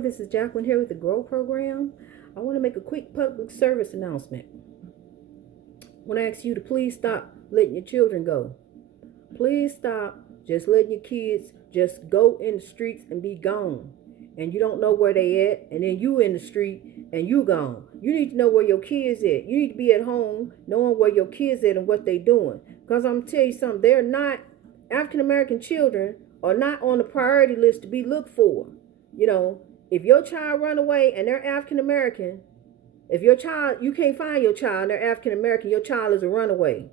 This is Jacqueline here with the Grow Program. I want to make a quick public service announcement. I want to ask you to please stop letting your children go. Please stop just letting your kids just go in the streets and be gone. And you don't know where they at, and then you in the street and you gone. You need to know where your kids at. You need to be at home knowing where your kids at and what they doing. Because I'm going to tell you something, they're not, African American children are not on the priority list to be looked for. You know, if your child run away and they're African American, if your child, you can't find your child and they're African American, your child is a runaway.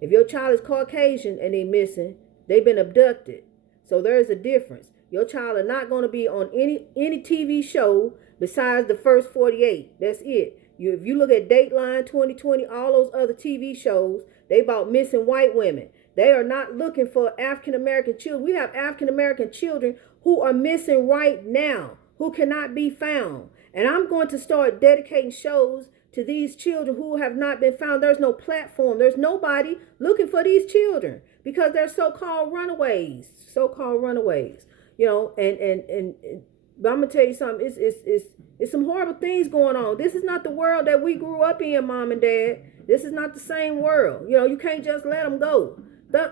If your child is Caucasian and they missing, they've been abducted. So there is a difference. Your child are not going to be on any TV show besides the first 48. That's it. If you look at Dateline 2020, all those other TV shows, they about missing white women. They are not looking for African American children. We have African American children who are missing right now, who cannot be found. And I'm going to start dedicating shows to these children who have not been found. There's no platform. There's nobody looking for these children because they're so-called runaways. So-called runaways. You know, and but I'm gonna tell you something. It's some horrible things going on. This is not the world that we grew up in, Mom and Dad. This is not the same world. You know, you can't just let them go.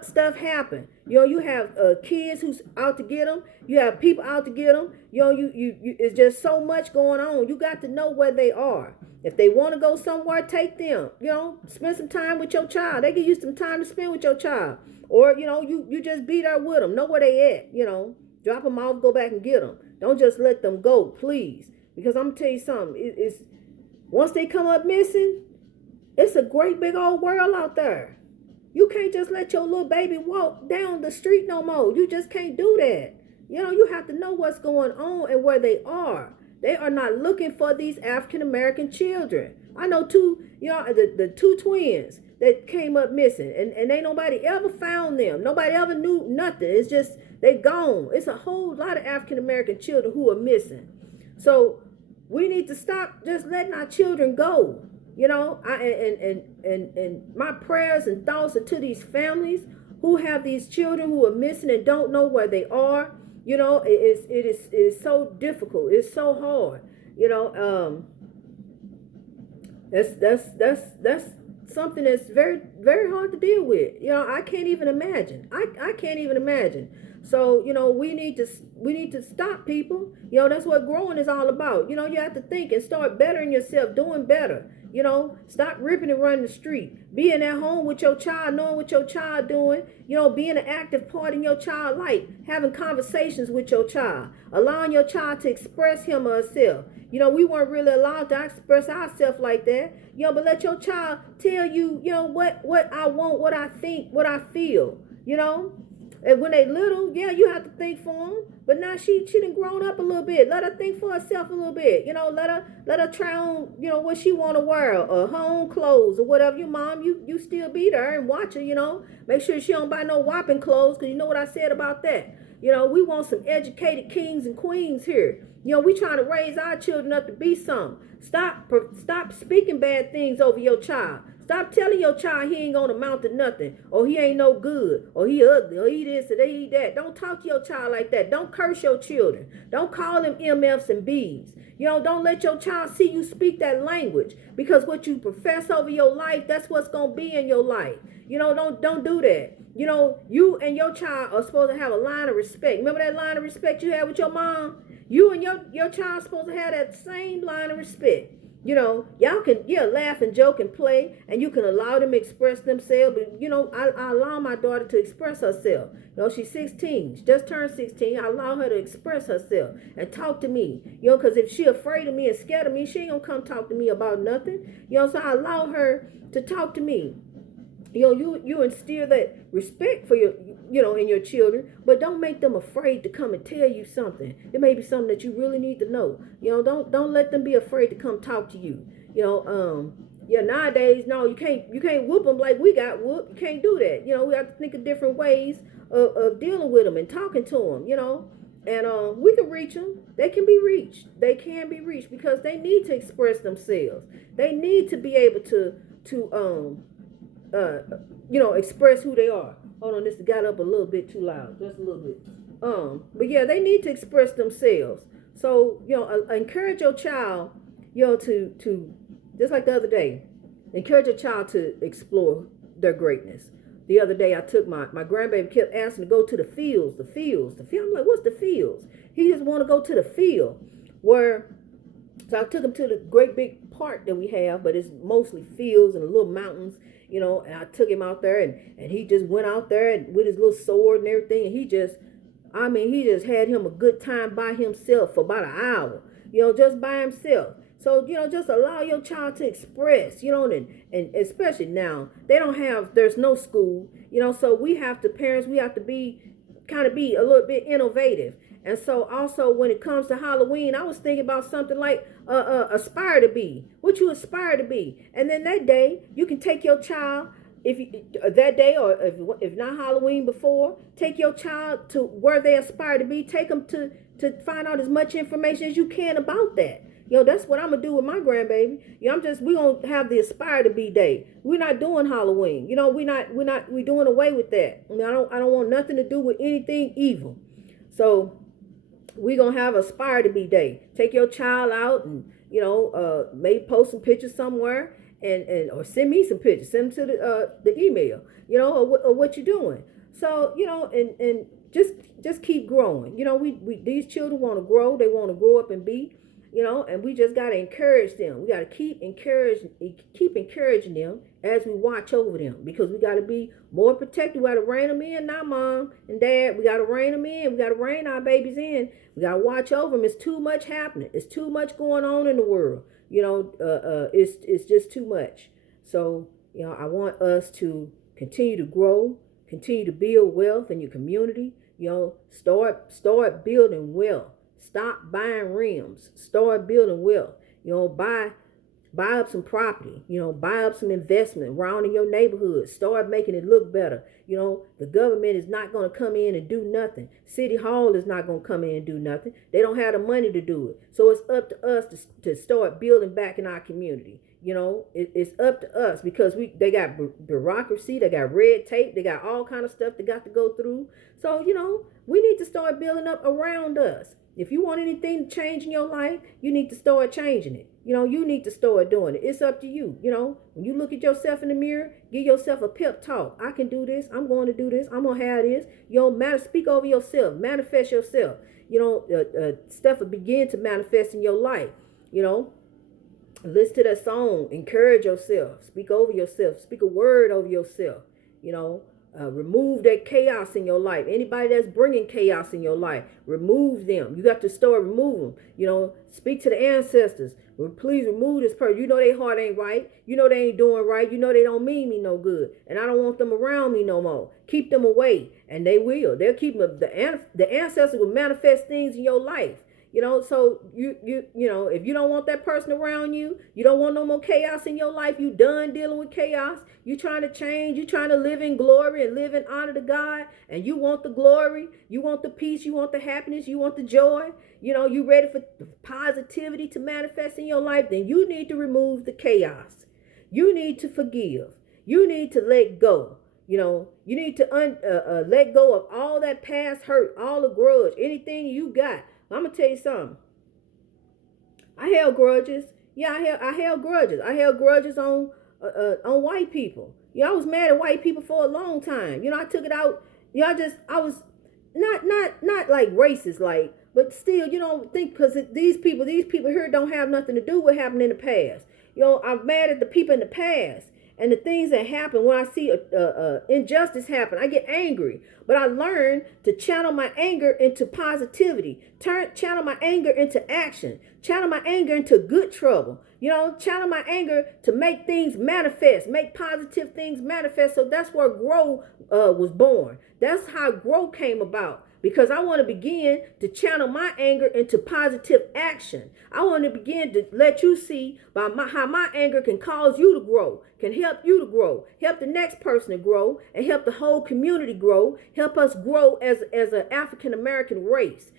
Stuff happen. You know, you have kids who's out to get them. You have people out to get them. You know, you it's just so much going on. You got to know where they are. If they want to go somewhere, take them. You know, spend some time with your child. They can use some time to spend with your child. Or, you know, you just be there with them. Know where they at, you know. Drop them off, go back and get them. Don't just let them go, please. Because I'm going to tell you something. It's once they come up missing, it's a great big old world out there. You can't just let your little baby walk down the street no more. You just can't do that. You know, you have to know what's going on and where they are. They are not looking for these African American children. I know the two twins that came up missing, and ain't nobody ever found them. Nobody ever knew nothing. It's just they gone. It's a whole lot of African American children who are missing. So we need to stop just letting our children go. You know, and my prayers and thoughts are to these families who have these children who are missing and don't know where they are. You know, it is so difficult. It's so hard. You know, that's something that's very, very hard to deal with. You know, I can't even imagine. I can't even imagine. So, you know, we need to stop, people. You know, that's what growing is all about. You know, you have to think and start bettering yourself, doing better. You know, stop ripping and running the street. Being at home with your child, knowing what your child doing. You know, being an active part in your child's life. Having conversations with your child. Allowing your child to express him or herself. You know, we weren't really allowed to express ourselves like that. You know, but let your child tell you, you know, what I want, what I think, what I feel. You know. And when they little, yeah, you have to think for them. But now she done grown up a little bit. Let her think for herself a little bit. You know, let her try on, you know, what she want to wear or her own clothes or whatever. Your mom, you still be there and watch her, you know. Make sure she don't buy no whopping clothes because you know what I said about that. You know, we want some educated kings and queens here. You know, we trying to raise our children up to be something. Stop speaking bad things over your child. Stop telling your child he ain't gonna amount to nothing, or he ain't no good, or he ugly, or he this, or he that. Don't talk to your child like that. Don't curse your children. Don't call them MFs and Bs. You know, don't let your child see you speak that language, because what you profess over your life, that's what's gonna be in your life. You know, don't do that. You know, you and your child are supposed to have a line of respect. Remember that line of respect you had with your mom? You and your child's supposed to have that same line of respect. You know, y'all can, yeah, laugh and joke and play, and you can allow them to express themselves. But, you know, I allow my daughter to express herself. You know, she's 16. She just turned 16. I allow her to express herself and talk to me. You know, because if she afraid of me and scared of me, she ain't going to come talk to me about nothing. You know, so I allow her to talk to me. You know, you instill that respect for your, you know, in your children, but don't make them afraid to come and tell you something. It may be something that you really need to know. You know, don't let them be afraid to come talk to you. You know, yeah, nowadays, no, you can't whoop them like we got whooped. You can't do that. You know, we have to think of different ways of dealing with them and talking to them. You know, and we can reach them. They can be reached. They can be reached because they need to express themselves. They need to be able to you know, express who they are. Hold on, this got up a little bit too loud, just a little bit. But yeah, they need to express themselves. So, encourage your child, to just like the other day, encourage your child to explore their greatness. The other day, I took my grandbaby kept asking to go to the fields, the fields, the field. I'm like, what's the fields? He just want to go to the field where. So I took him to the great big park that we have, but it's mostly fields and little mountains, and I took him out there and he just went out there and with his little sword and everything. And he just had him a good time by himself for about an hour, just by himself. So, just allow your child to express, and especially now, there's no school, so parents, we have to be a little bit innovative. And so also when it comes to Halloween, I was thinking about something like aspire to be, what you aspire to be. And then that day, you can take your child, if you, that day, or if not Halloween before, take your child to where they aspire to be. Take them to find out as much information as you can about that. That's what I'm gonna do with my grandbaby. We gonna have the aspire to be day. We're not doing Halloween. We're doing away with that. I don't want nothing to do with anything evil. So we're gonna have aspire to be day. Take your child out and maybe post some pictures somewhere and or send me some pictures. Send them to the email, or what you're doing. So and just keep growing. We these children want to grow. They want to grow up and be. And we just got to encourage them. We got to keep encouraging them as we watch over them, because we got to be more protected. We got to rein them in now, Mom and Dad. We got to rein them in. We got to rein our babies in. We got to watch over them. It's too much happening. It's too much going on in the world. It's just too much. So, I want us to continue to grow, continue to build wealth in your community. Start building wealth. Stop buying rims. Start building wealth. Buy up some property. Buy up some investment around in your neighborhood. Start making it look better. The government is not going to come in and do nothing. City Hall is not going to come in and do nothing. They don't have the money to do it. So it's up to us to start building back in our community. It's up to us, because they got bureaucracy, they got red tape, they got all kind of stuff they got to go through. So, we need to start building up around us. If you want anything to change in your life, you need to start changing it. You need to start doing it. It's up to you. When you look at yourself in the mirror, give yourself a pep talk. I can do this. I'm going to do this. I'm going to have this. Speak over yourself. Manifest yourself. Stuff will begin to manifest in your life. Listen to that song. Encourage yourself. Speak over yourself. Speak a word over yourself. Remove that chaos in your life. Anybody that's bringing chaos in your life, remove them. You got to start removing them. Speak to the ancestors. Please remove this person. Their heart ain't right. They ain't doing right. They don't mean me no good. And I don't want them around me no more. Keep them away. And they will. They'll keep them. The ancestors will manifest things in your life. So if you don't want that person around you, you don't want no more chaos in your life, you done dealing with chaos, you trying to change, you trying to live in glory and live in honor to God, and you want the glory, you want the peace, you want the happiness, you want the joy, you ready for positivity to manifest in your life, then you need to remove the chaos. You need to forgive. You need to let go. You need to let go of all that past hurt, all the grudge, anything you got. I'm gonna tell you something. I held grudges. Yeah, I held grudges. I held grudges on white people. I was mad at white people for a long time. I took it out. I was not like racist, like, but still, think, because these people here don't have nothing to do with what happened in the past. I'm mad at the people in the past. And the things that happen when I see injustice happen, I get angry. But I learned to channel my anger into positivity. Channel my anger into action. Channel my anger into good trouble. Channel my anger to make things manifest. Make positive things manifest. So that's where Grow was born. That's how Grow came about. Because I want to begin to channel my anger into positive action. I want to begin to let you see how my anger can cause you to grow, can help you to grow, help the next person to grow, and help the whole community grow, help us grow as an African-American race,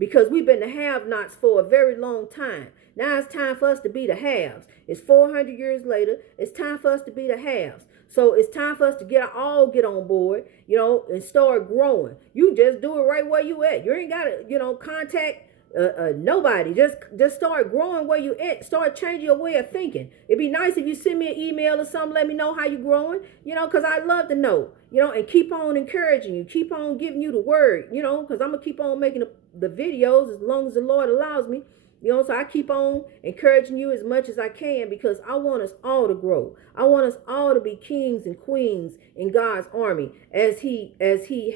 because we've been the have-nots for a very long time. Now it's time for us to be the haves. It's 400 years later. It's time for us to be the haves. So it's time for us to get on board, and start growing. You just do it right where you at. You ain't got to, contact Nobody. Just start growing where you at. Start changing your way of thinking. It'd be nice if you send me an email or something. Let me know how you growing. Because I love to know. And keep on encouraging you. Keep on giving you the word. Because I'm gonna keep on making the videos as long as the Lord allows me. So I keep on encouraging you as much as I can because I want us all to grow. I want us all to be kings and queens in God's army as He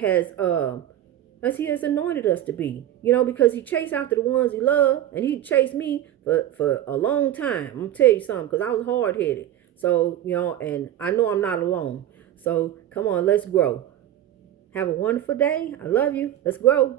has anointed us to be. Because He chased after the ones He loved, and He chased me for a long time. I'm gonna tell you something, because I was hard headed. So and I know I'm not alone. So come on, let's grow. Have a wonderful day. I love you. Let's grow.